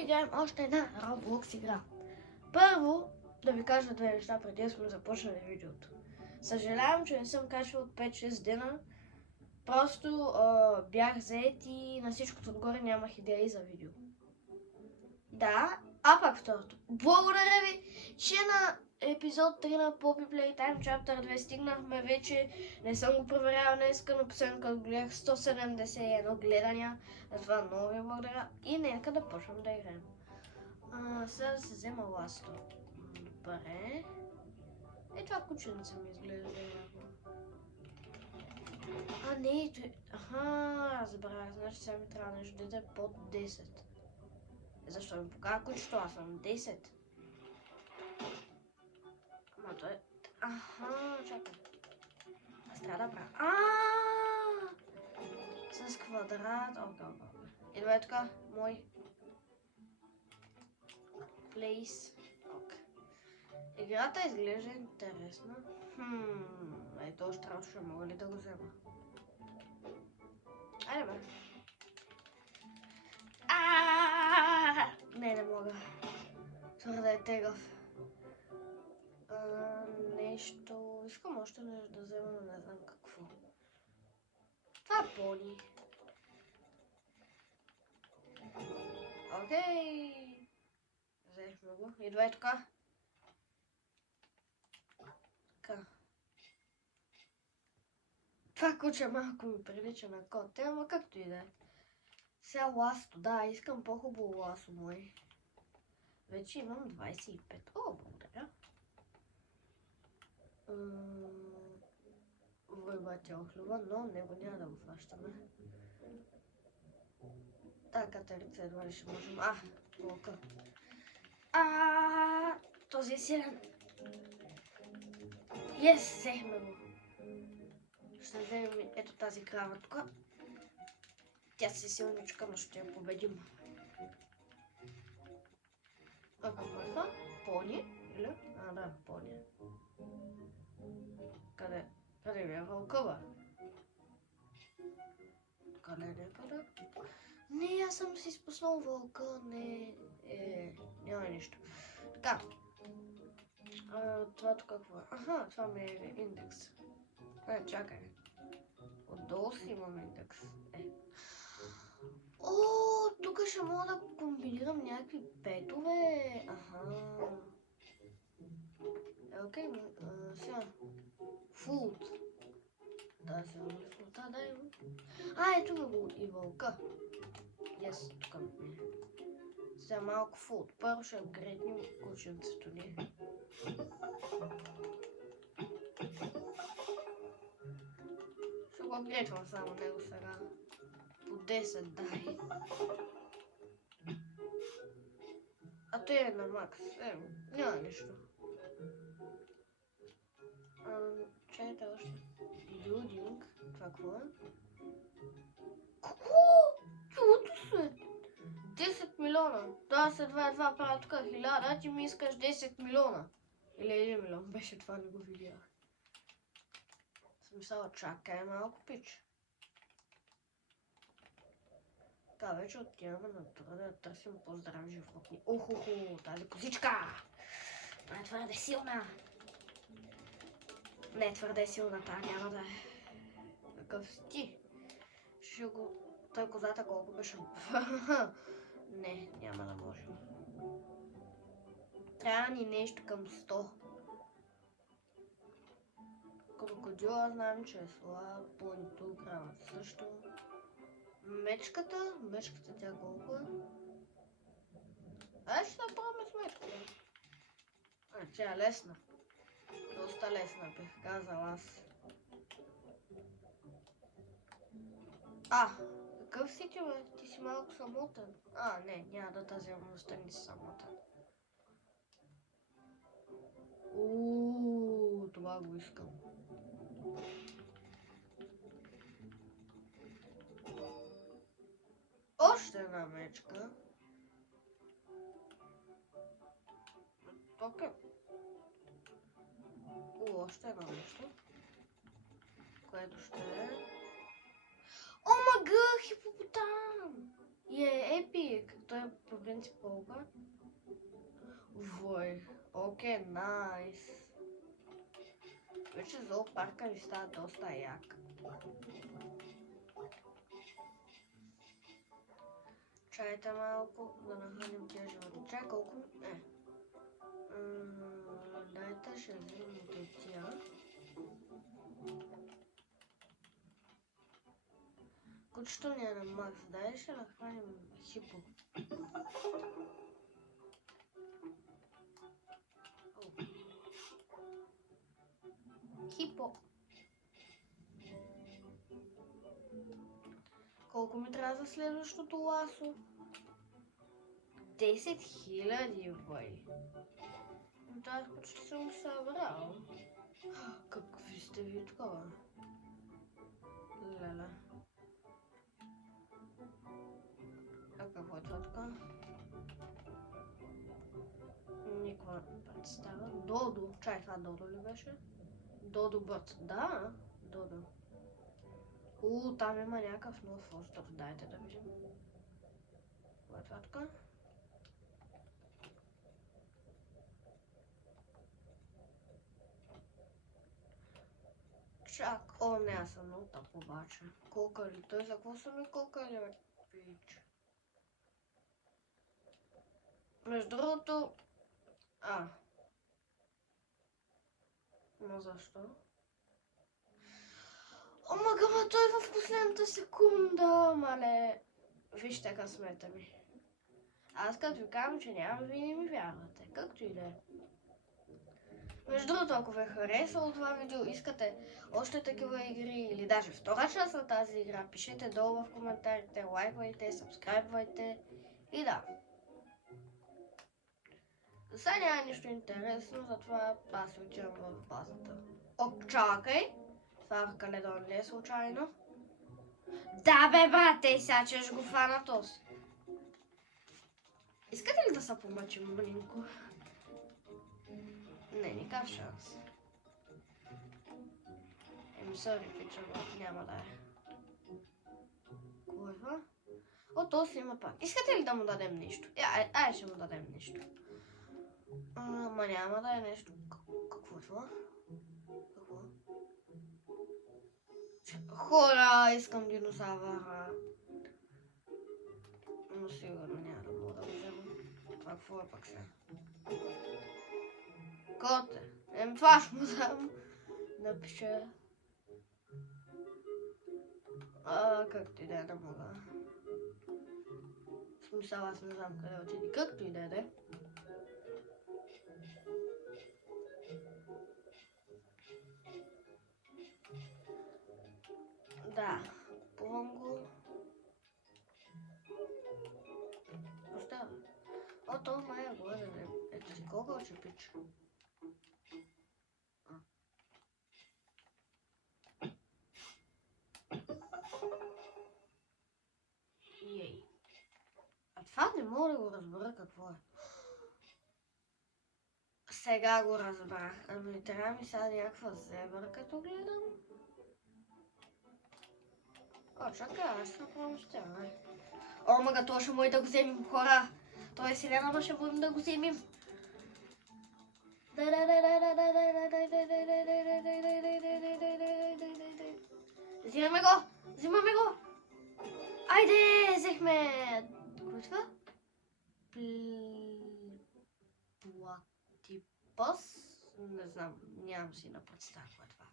играем още една Roblox игра. Първо, да ви кажа две неща, преди да сме започнали видеото. Съжалявам, че не съм качвал от 5-6 дена. Просто бях зает и на всичкото отгоре нямах идеи за видео. Да, а пак второто. Благодаря ви, че на епизод 3 на Poppy Playtime Chapter 2 стигнахме вече. Не съм го проверял днеска, но последно като гледах 171 гледания. Затова много ви благодаря. И нека да почнем да играем. Сега да се взема ласто. Добре. Това кученце ми изглежда яко. Не, забравях. Значи сега ми трябва нещо да е под 10. Защо ми показва кучето? Аз съм 10. Ама той е... чакай. Аз трябва да правя... С квадрат... Идва така, мой. Place. Играта изглежда интересна. Ето още трябваше, мога ли да го взема? Айде бе. Не мога. Твърде е тегъв. Нещо... Искам още нещо да взема, но не знам какво. Това е пони. Окей. Взехме го. Идвай така. Така. Това куче малко ми прилича на кот, ама както и да е. Сега ласто, да, искам по-хубаво ласо мой. Вече имам 25. Благодаря. Войбатя охлюва, но него няма да го хващаме. Катерица едва ли ще можем. Волка. Този е силен. Взехме го. Ще вземем ето тази крава тук. Тя си силничка, но ще я победим. Какво е това? Пони? Или? Да, пони. Къде ми е вълкова? Къде не е пада? Не, аз съм си спуснал вълка. Няма нищо. Така. Това тук какво е? Това ми е индекс. Чакай. Отдолу си имам индекс. Тук ще мога да комбинирам някакви петове. Окей, сега. Фулт. Да, сега ми фулта, да имам. Ето го и вълка. Тук ми е. Сега малко фулт. Първо ще апгрейднем кученцето ни. Ще го апгрейдвам само него сега. По 10 дай. Той е на макс. Няма нищо. Чайте още. Билдинг. Това какво е? Какво? Чудо се! 10 милиона. Да, след това правя тук 1000, ти ми искаш 10 милиона. Или 1 милион. Беше това, не го видях. Смисъл, чакай малко, пич. Така, вече отиваме на това да търсим по-здрави животни. Тази козичка! Това е твърде силна. Не е твърде силна, няма да е. Какъв си ти? Ще го... Той козата колко беше? Не, няма да можем. Трябва ни нещо към 100. Крокодила знам, че е слаб. Понито, кравата също. Мечката тя колко е? Ще направим с мечката. Тя е лесна. Доста лесна, бих казал аз. Какъв си ти, бе? Ти си малко самотен. Не, няма да тази остани си самотен. Това го искам. Още една мечка. Още едно нещо. Което ще е... Омага, хипопотам! И е епик. Той е принцип колко? Вой, окей, найс. Вече зоопарка ми става доста як. Чайте малко, да нахраним тия животни. Чай колко... Дайте ще вземем от тия. Кучето ни е на Макс. Дай ще нахраним хипо. Хипо. Колко ми трябва за следващото ласо? 10 000, бай. Да, почти съм събрал. Какви сте ви такова? Леле. А какво е това така? Никаква представа. Додо. Чай, това Додо ли беше? Додо Бът. Да, Додо. Там има някакъв нов остров. Дайте да видим. Това е това така? Чак, не, аз съм много тъп обаче. Колка ли? Той за какво са ми колка ли, бе? Пич. Между другото... Но защо? Ама той в последната секунда, мале. Вижте късмета ми. Аз като ви казвам, че нямам, вие не ми вярвате. Както и да е. Между другото, ако ви е харесало това видео, искате още такива игри или даже втора част на тази игра, пишете долу в коментарите, лайквайте, сабскрайбвайте и да. За сега няма нищо интересно, затова аз се отивам в базата. Чакай! Това Аркаледон ли е случайно? Да бе, брате, сега че ще го фана този. Искате ли да се помъчим малинко? Не, никакъв шанс. Сори, пича, няма да е. Кой е това? То си има пак. Искате ли да му дадем нещо? Ай, ще му дадем нещо. Ама няма да е нещо. Какво е това? Какво? Хора, искам динозавъра. Но сигурно няма да мога да го взема. Това какво е пак сега? Коте. Това ще му дам. Напиша. Както и да е, да мога. В смисъл, аз не знам къде отиде. Както и да е. Да, пувам го. Остава. То май е гладен. Ето си колко ще пича. Ей. Това не мога да го разбера какво е. Сега го разбрах. Ами трябва ми сега някаква зебра, като гледам. Чакай, аз ще направим с тя, бе. Мага, то ще може да го вземем, хора. Той е сирена, но ще можем да го вземем. Взимаме го! Взимаме го! Айде, взехме! Кой е това? Платипъс? Не знам, нямам си на представа кой е това.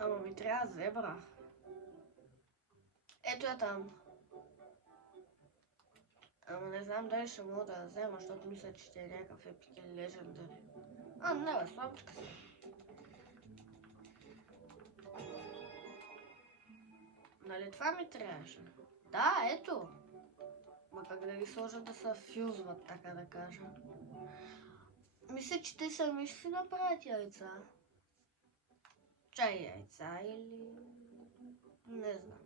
Ама ми трябва зебра. Ето я там. Ама не знам дали ще мога да я взема, защото мисля, че ще е някакъв епик или лежендари. Не бе, слабичка си. Нали това ми трябваше? Да, ето. Ма как да ги сложа да се фюзват, така да кажа. Мисля, че те сами ще си направят яйца. Чай яйца или... Не знам.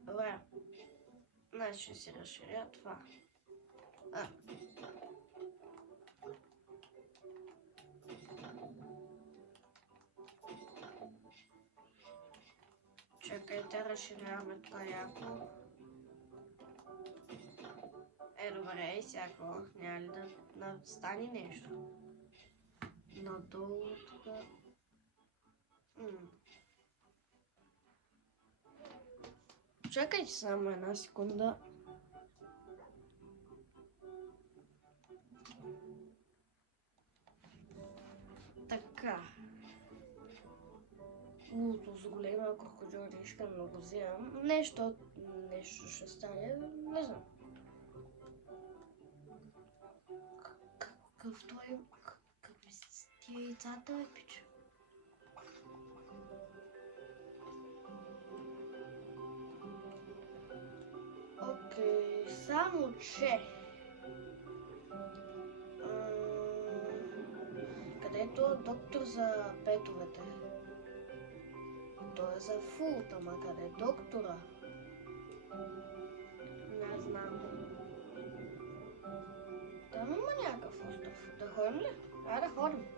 Добре. Значи ще си разширя това. Чек Чакайте, разширяваме това яко. Добре, и всяко. Няма ли да стане нещо? Надолу тук. Чакайте само една секунда. Така. Този голема крокодил искам да го вземам. Нещо ще стане, не знам. Какъв той... Какви са тия яйцата, бе, пича? Окей, само че... Където е доктор за петовете? Той е за фулт, ама къде е доктора? Не знам. Там има някакъв остров. Да ходим ли? Да ходим.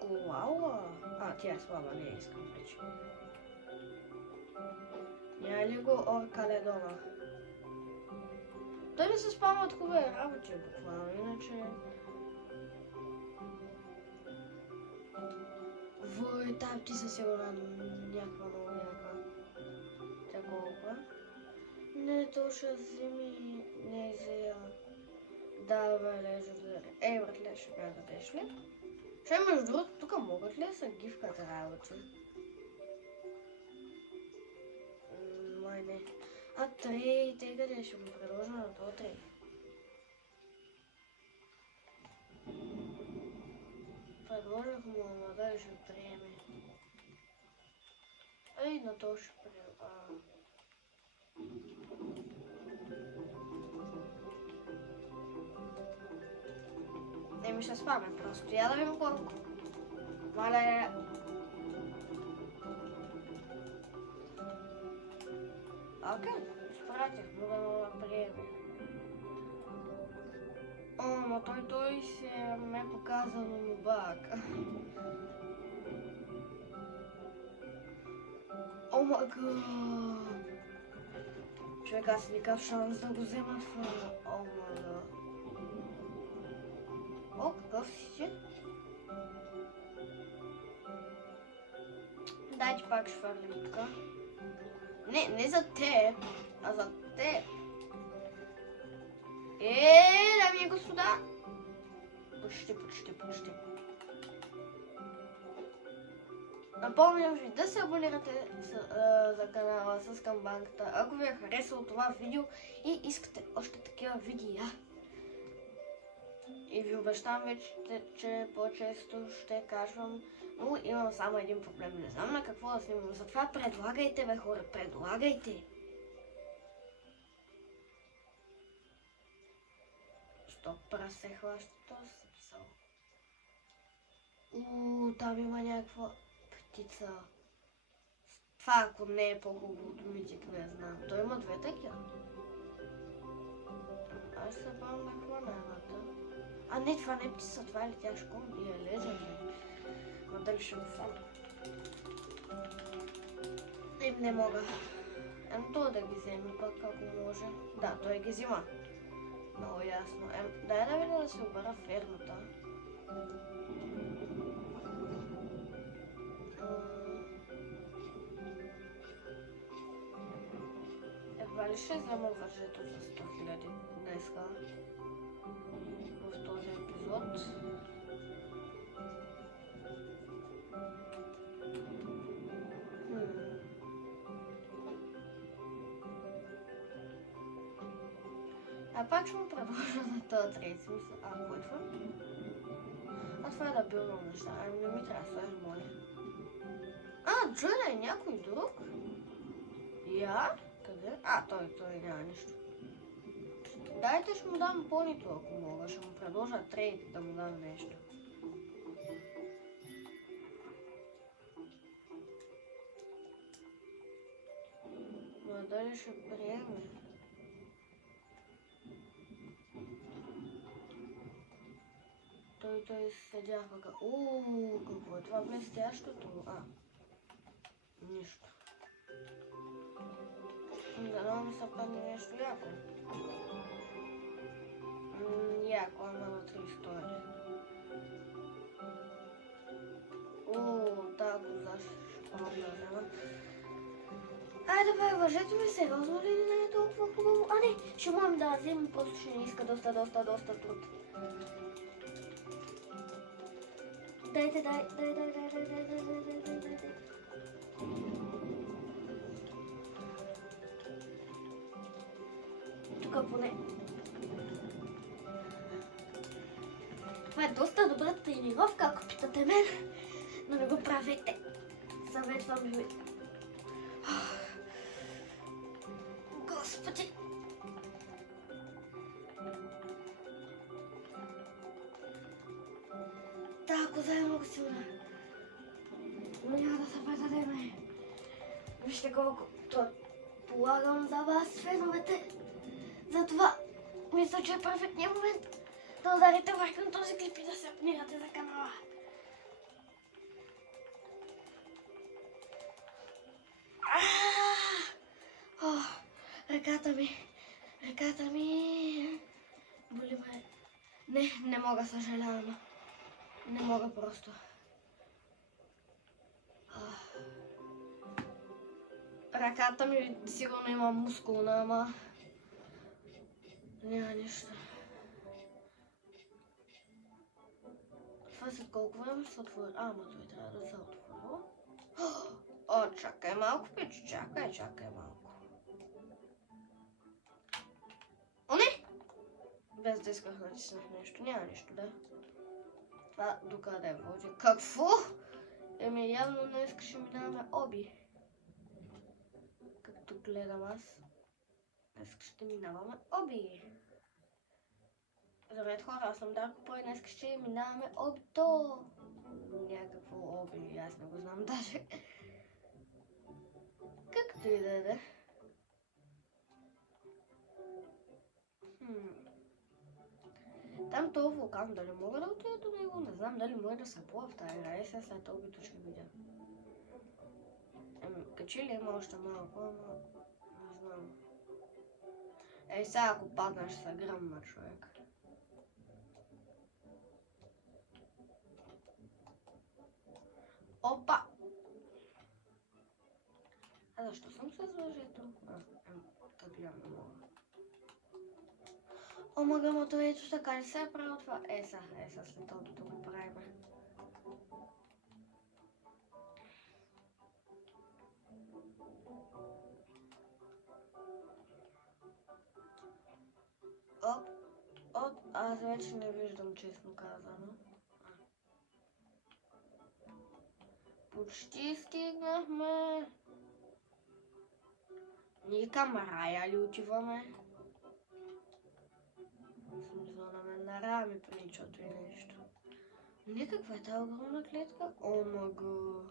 Коала? Тя е слаба, не искам вече. Няма ли го оркале дома? Той ми се спамва от хубави работи, буквално, иначе... Вой, тази птица сигурно някаква много яка. Тя колко? Не, то ще вземи, не изея. Да, бе, лежа. Братле, ще бе да дадеш ли? Ще между другото, тук могат ли да са гифката работи? Май не. Трей, тъй къде ще го предложа на това трей. Предложих му, ама дали ще приеме. На то ще приеме. Ми ще спаме просто. Я да видим колко. Мале. Окей, изпратих му да приеме. Но той се ме показа на мобак. О май гад! Човек, аз никакъв шанс да го взема това. О май гад. О, какъв си ти? Дай, че пак ще фърлим тук. Не за теб, а за теб. Дами и господа. Почти. Напомням ви да се абонирате за канала с камбанката, ако ви е харесало това видео и искате още такива видеа. И ви обещавам вече, че по-често ще кажвам, но имам само един проблем. Не знам на какво да снимам. Затова предлагайте, бе хора, предлагайте. Що прасе хваща, то се писал. Там има някаква птица. Това ако не е по-хубаво от митик, не знам. Той има две такива. Аз се бавам да хвана едната. Не, това не е птица, това е летяшко и е лежане. Ма дали ще го фото? Не мога. Това да ги вземе пък, ако може. Да, той ги взима. Много ясно. Дай да видя да се обера фермата. Едва ли ще взема въжето за 100 000 днеска? В този епизод. Пак ще му предложа на този трейд смисъл. Кой е това? Това е да билвам неща. Не ми трябва, това е моя. Джоля е някой друг? Я? Къде? Той няма нищо. Дайте ще му дам понито, ако мога. Ще му предложа трейд да му дам нещо. Но дали ще приеме? той седяха като... Какво е това блестящото? Нищо. Дано ми се падне нещо яко. Яко, ама на 3 истории. Тази коза ще пробвам да взема. Айде бе, въжето ми сериозно ли не е толкова хубаво? Не, ще можем да вземем, просто ще не иска доста труд. Дайте. Тук поне. Това е доста добра тренировка, ако питате мен, но не го правете. Съветвам ви. Господи! Тази коза е много силна. Но няма да се предадеме. Вижте колко полагам за вас, феновете. Затова мисля, че е перфектният момент да ударите лайк на този клип и да се абонирате за канала. Ръката ми. Боли ме. Не мога, съжалявам. Не мога просто. Ръката ми сигурно има мускулна, ама няма нищо. Това след колко време ще се отвори? Ама той трябва да се отвори. Чакай малко, пич, чакай малко. Не! Без да исках натиснах нещо, няма нищо, да. Това докъде води? Какво? Явно днес ще минаваме оби. Както гледам аз. Днес ще минаваме оби. Здравейте хора, аз съм Дарко Про и днес ще минаваме обито. Някакво оби, аз не го знам даже. Както и да е. Там този вулкан, дали мога да отида до него? Не знам дали може да се плува в тази игра. След обито ще видя. Качи ли има още малко, ама не знам. Сега ако падна ще се гръмна човек. Опа! Защо съм с въжето? Да гледам не мога. Ама ето така ли се е правил това? Сега след обито го правим. Аз вече не виждам, честно казано. Почти стигнахме. Ние към рая ли отиваме? Смисъл на мен на рая ми приличат и нещо. Не, каква е тази огромна клетка? Омага.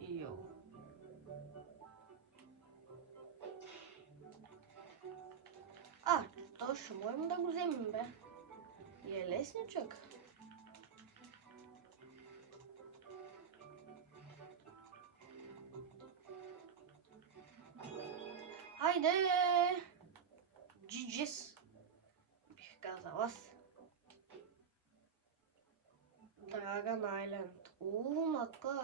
Йо. То ще можем да го вземем, бе. И е лесничък. Хайде! GG's! Бих казал аз. Драгън Айленд. Матка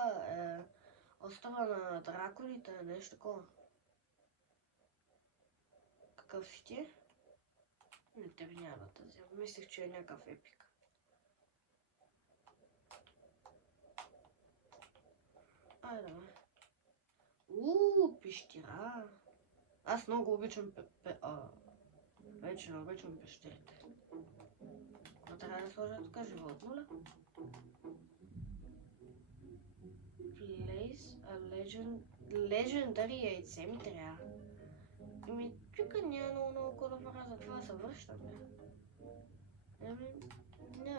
острова на драконите, нещо такова. Какъв си ти? Не, тебе няма да те взема. Мислех, че е някакъв епик. Айде, бе. Пещера. Аз много обичам вече не обичам пещерите. Но трябва да сложа тук животно, ли? Place a legendary яйце ми трябва. Тук няма много какво да правя, затова се връщам. Няма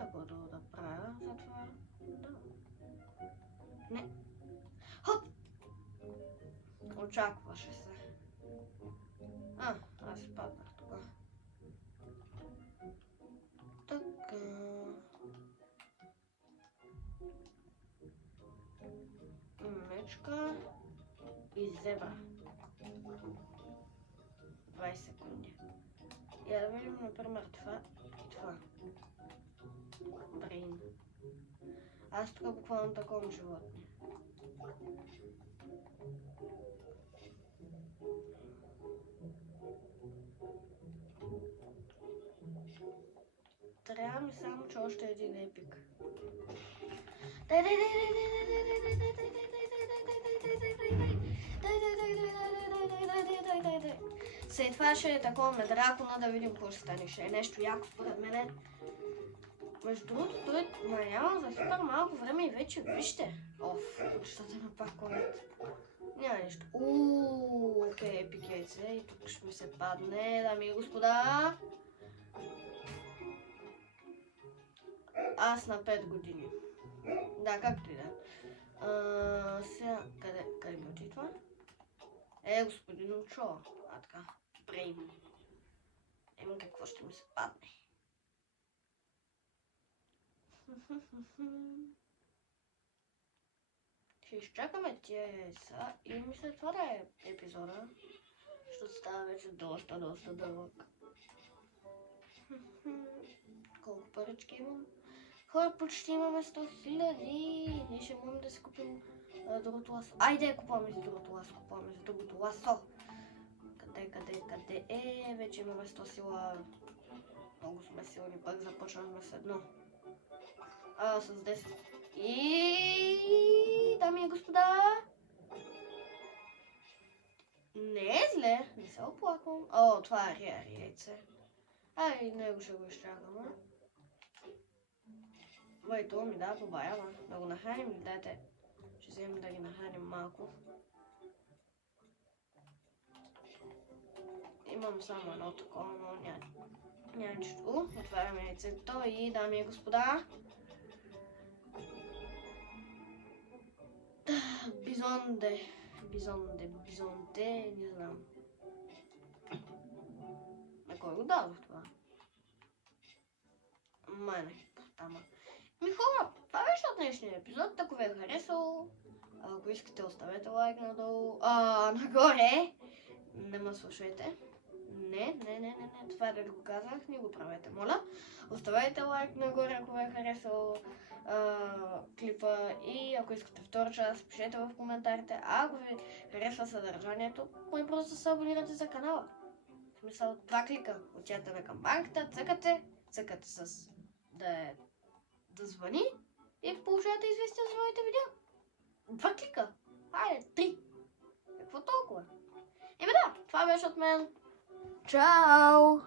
какво да правя, затова да. Не. Хоп! Очакваше се. Аз паднах тук. и зебра. 20 секунди. Я да видим, например, това и това. Брейн. Аз тук буквално такова животни. Трябва ми само, че още един епик. След това ще е такова ме дракона, да видим какво ще стане. Ще е нещо яко според мене. Между другото, той няма за супер малко време и вече, вижте. Оф, ще да напакват. Няма нищо. Окей, епик яйце. И тук ще ми се падне, дами и господа. Аз на 5 години. Да, както и да. Сега, къде ми отиде това? Господин Учо. Така, Брейм. Какво ще ми се падне? Ще изчакаме тия яйца и мисля това да е епизода. Защото става вече доста дълъг. Колко парички имам? Хора, почти имаме 100 000. Ние ще можем да си купим другото ласо. Айде, купуваме си другото ласо. Къде е? Вече имаме 100 сила. Много сме силни, пък започнахме с едно. С 10. И дами и господа. Не е зле, не се оплаквам. О, това е яйце. Ай, него ще го изчакаме. То ми да побаява. Да го нахраним ли? Дайте. Ще вземем да ги нахраним малко. Имам само едно такова, но няма нищо. Отваряме яйцето и дами и господа. Бизонде, не знам. На кой го дадох това? Майна потама. Хора, това беше от днешния епизод. Ако ви е харесал, ако искате, оставете лайк надолу. Нагоре. Не ме слушайте. Не. Това да го казах, не го правете, моля. Оставете лайк нагоре, ако ви е харесал клипа и ако искате втора част, пишете в коментарите. Ако ви харесва съдържанието, може просто се абонирате за канала. В смисъл, два клика. Отидете към банката, цъкате с да звъни и получавате известия за новите видео. Два клика. Хайде, 3. Какво толкова? Да, това беше от мен. Чао!